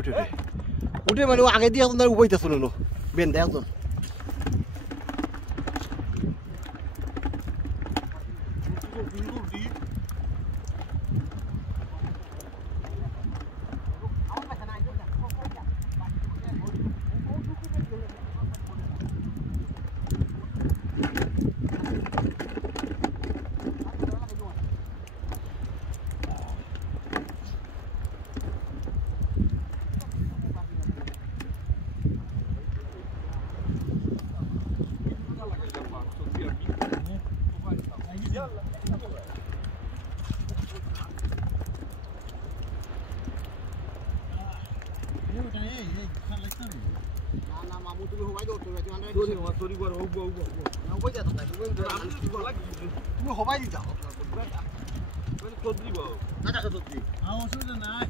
উঠে মানে ও আগে দিয়ে এখন উপাইতে শুনুন বেন্দে একজন তুমি হবাই দি যাও অসুবিধা নাই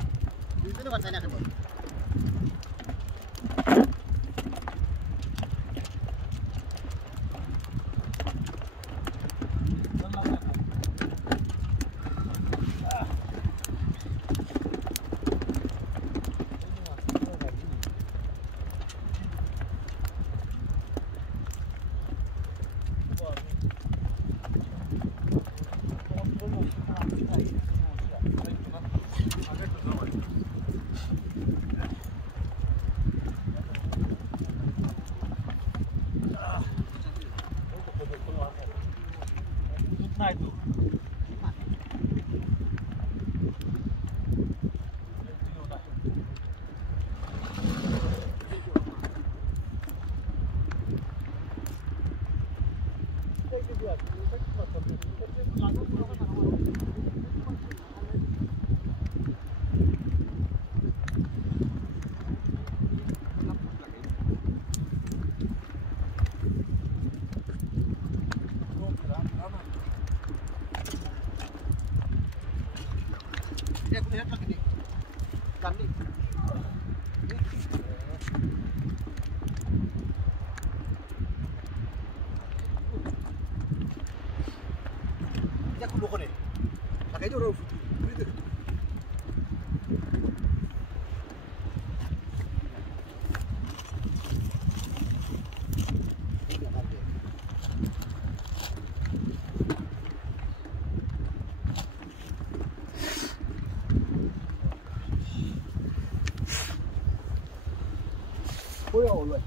Ôi ôi ôi.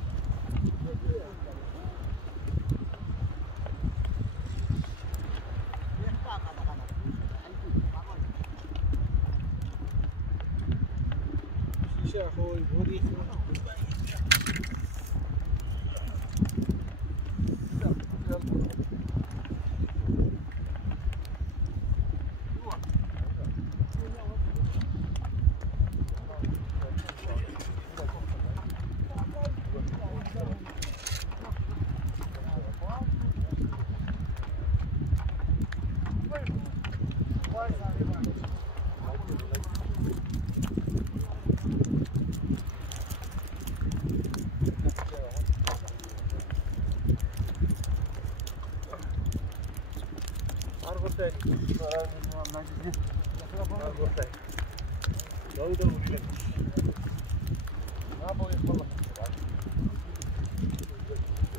Hồi vô đi.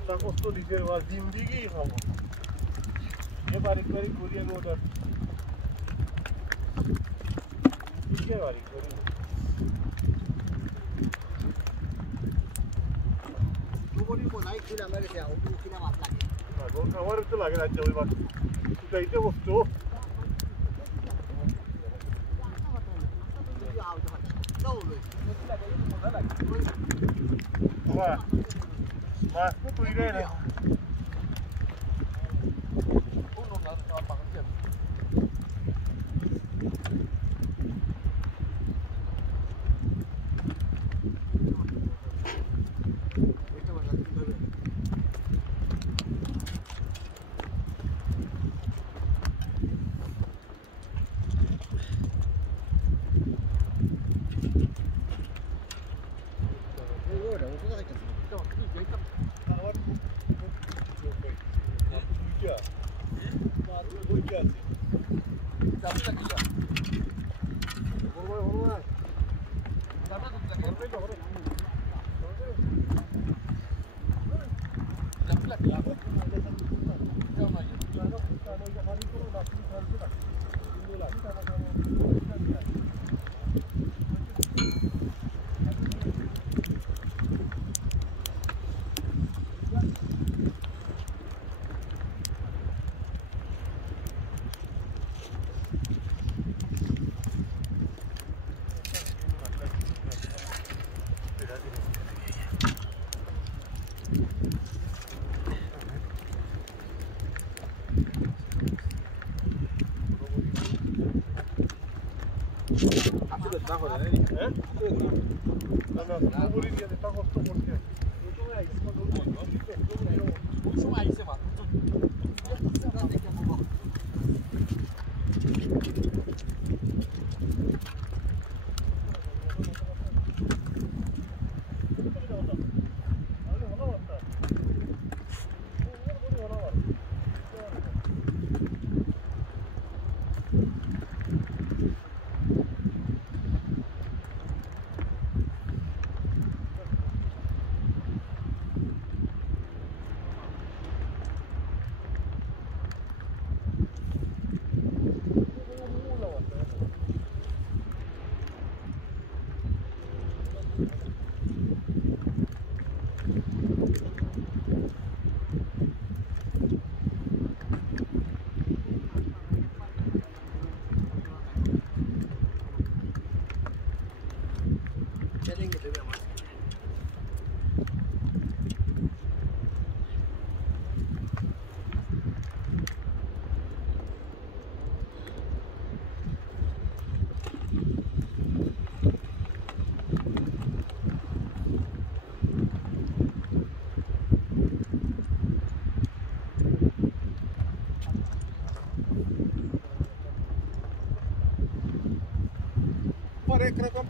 Takosto lider var zindagi ham. Ye barik Korean order. Ye barik Korean. Tubori ko naik kila mere se auto kila mat lage. Ha go khabar to lage rajya oi bas. Tukaite bosto. Wah. Mas, tu ini ni. Creo que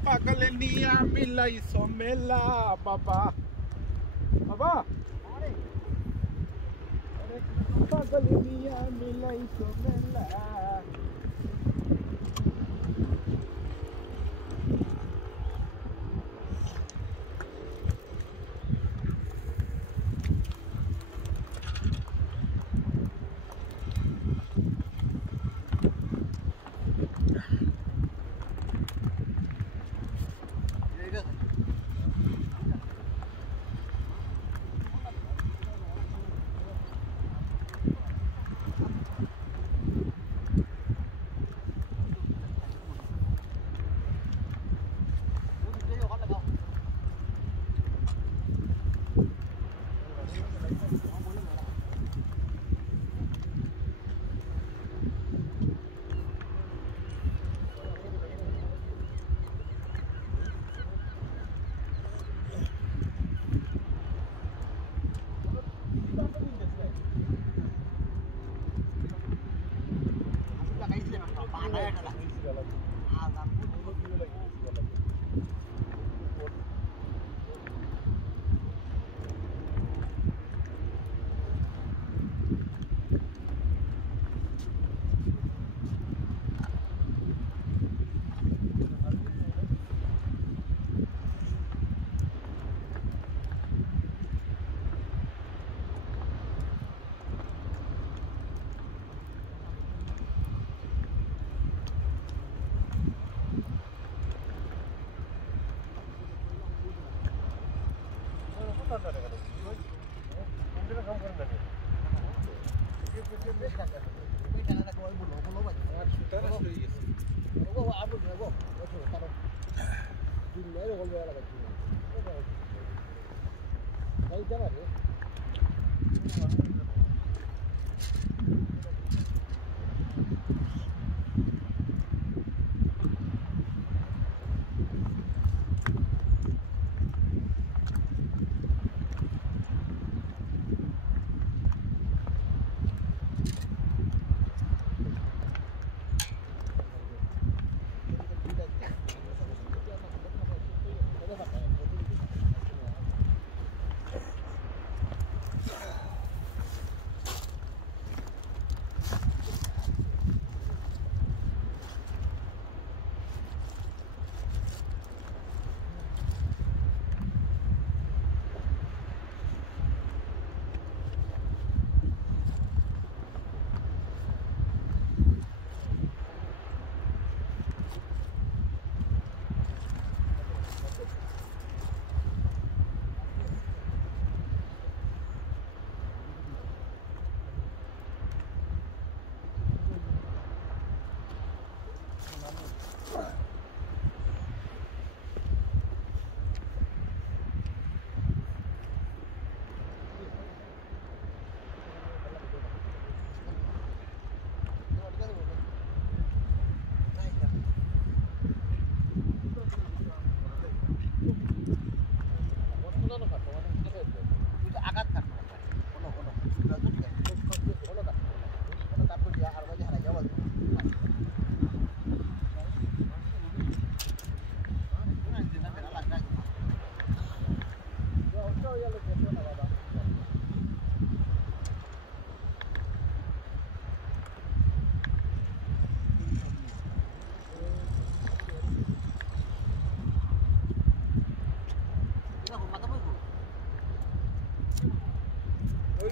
pagalenia mila isomela baba baba pagalenia mila isomela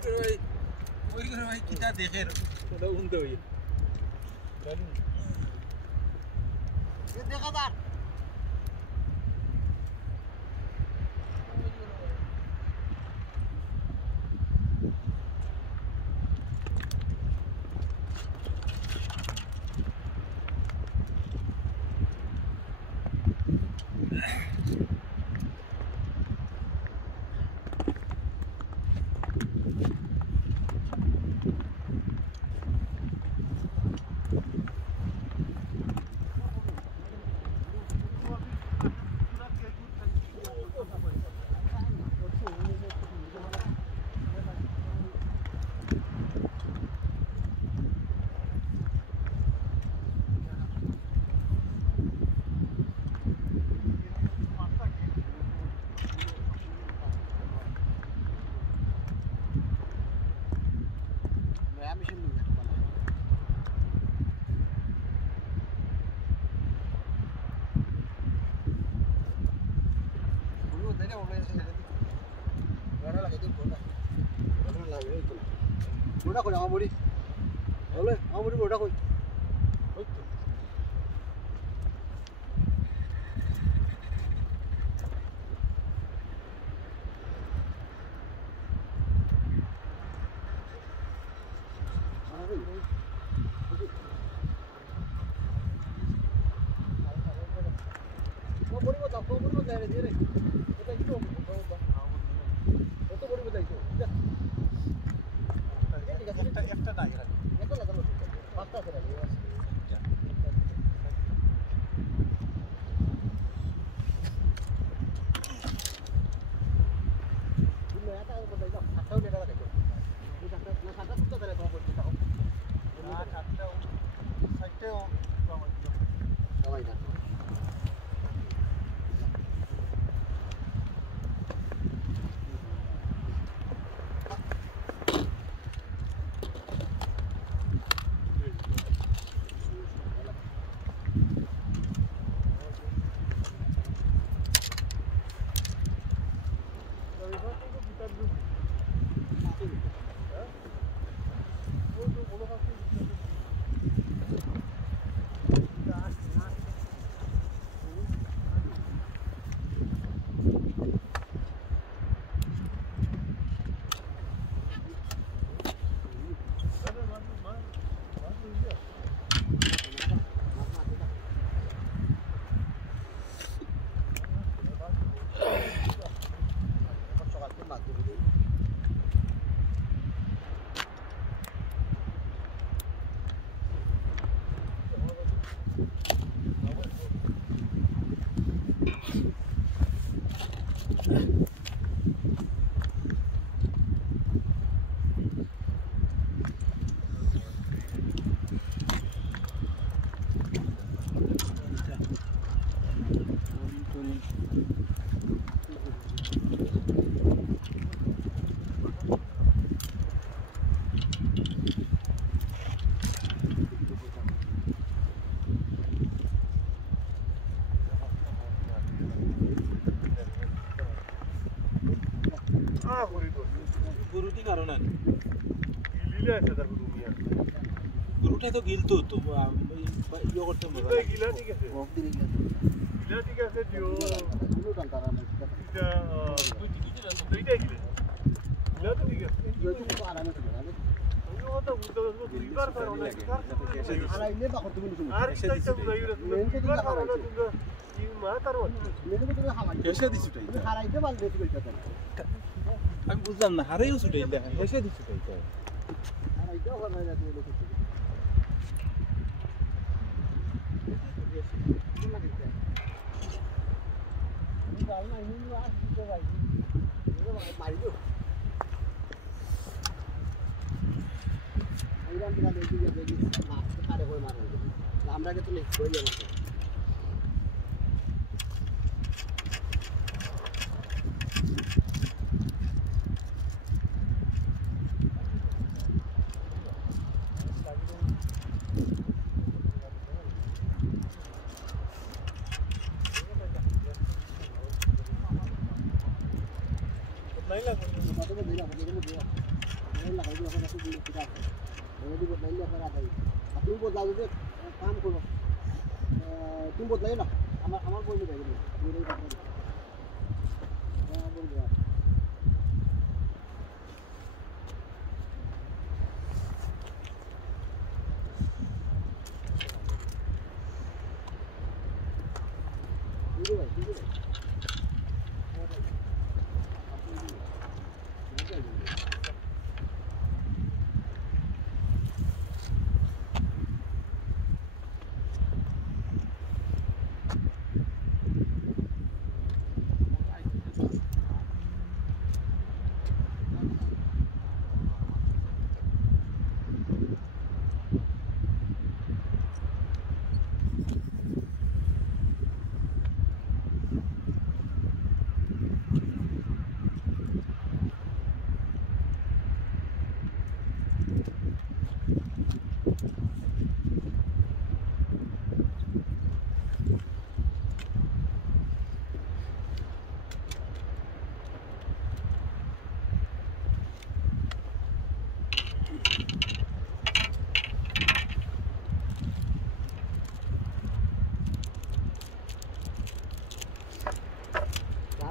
করে ভাই কিটা দেখে ওটা উনতে হই জানি এ দেখা দার Udah kau jangan budi. Boleh, kamu budi udah kau. Kau budi betul, kau budi betul dari diri. Kita itu, itu budi betul itu. একটা ডাইরা এটা লাগানো পাঁচটা করে নিয়ে আসি তুমি এটা বলে দাও সাতটাও ডেটা লাগাইছো তুমি সাতটা তো করে কম করতে দাও না সাতটাও সাতটাও কম করতে সবাই না গরুটি কারণ আর গিলিলে আছে তার দুনিয়া গরুটা তো গিলতো তো ইয়ে করতে মজা গিলা ঠিক আছে গিলা ঠিক আছে দিও এটা দুইটা গিলে গিলা তো ঠিক আছে তো আরামে তো আমি ওটা বুঝতে পারবো দুইবার পারো না আর আইলে বাকর তুমি শুনো আর এটা বুঝাই রে দুইবার পারো না তুমি কি মা তার হচ্ছে মেনে তুমি হামাই হেসে দিছ তাই হারাইতে পারলে তুমি এটা আমি বুঝলাম না হারাইও ছুটাই দেখা হেসে দিছ তাই হারাইতে হবে না তুমি লোক আমরা কে তুমি হয়ে যাবে नहीं लगा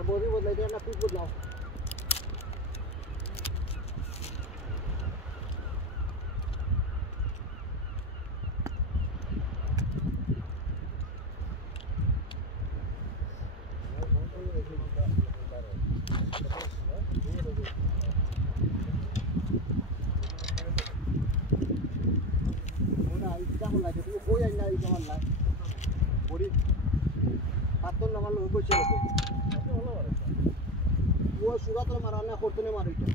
Body was like that, na piece botlaw. Ona ita ko lage tu koi na ita man la. Body paton na man ko chelo. वो सुरत में मारना है खोटने मारी क्या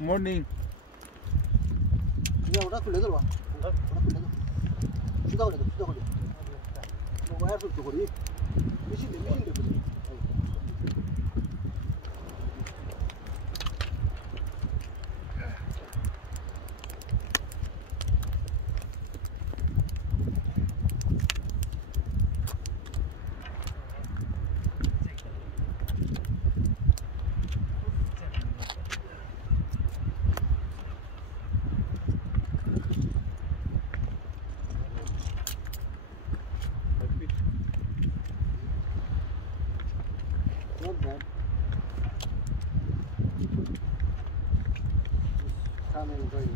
Morning. Ya udah sudah dulu, udah sudah dulu. Mau air tuh kori, mesin deh. Come and enjoy.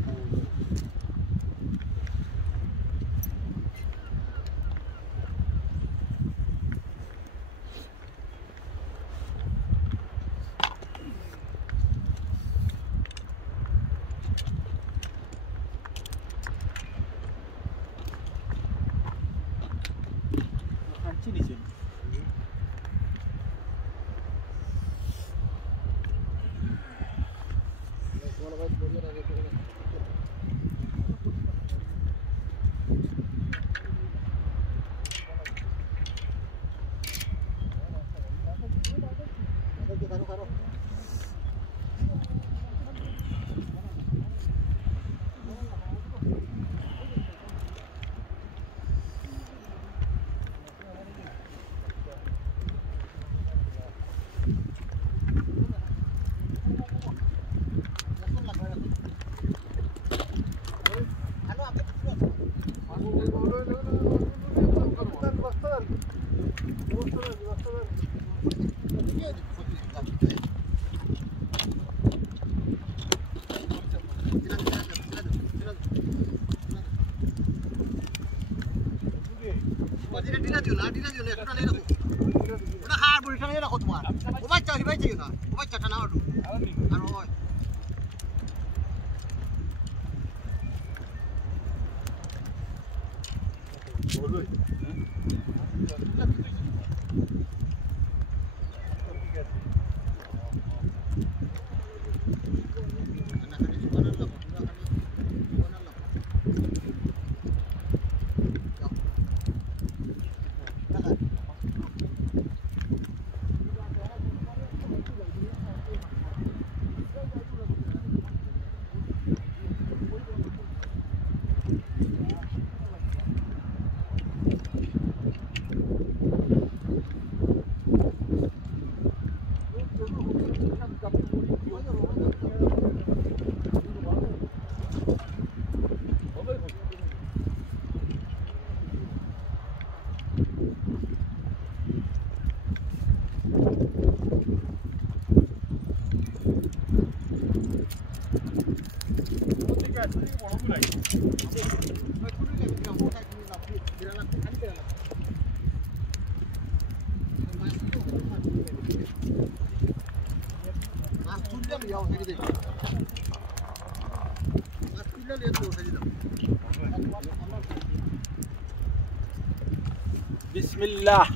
বিসমিল্লাহ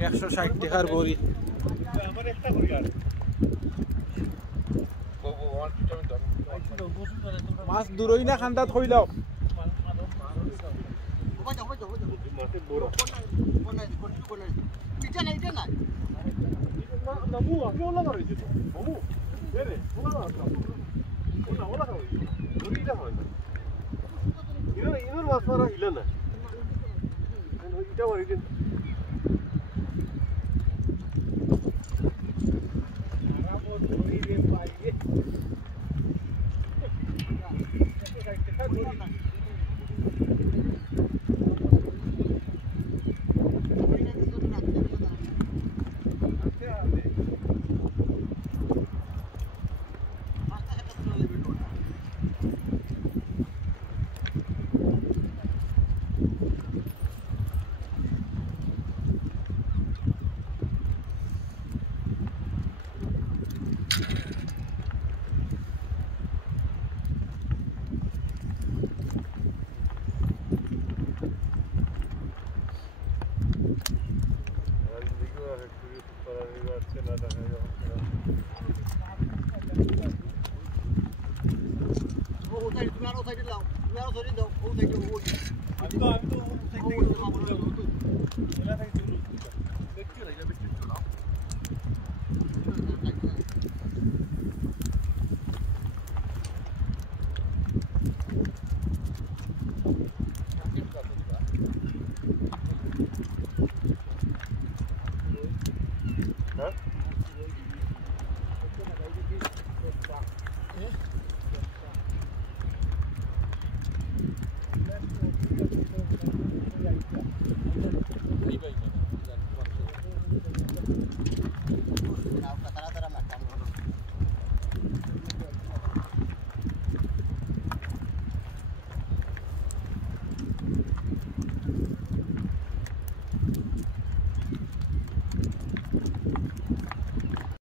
160 টাকার বড়ি আমার একটা করি আর মাছ দূরই না খান্দাত হইলাও মাছে বড় পিঠা নাই এটা নাই নামু আমি ওলা করেছি তো নামু রে ওলা না ওলা কই দড়িটা হয় ইনোর মাছ মারা হিলা না এটা মারি দিন আরামো দড়ি রে পাইয়ে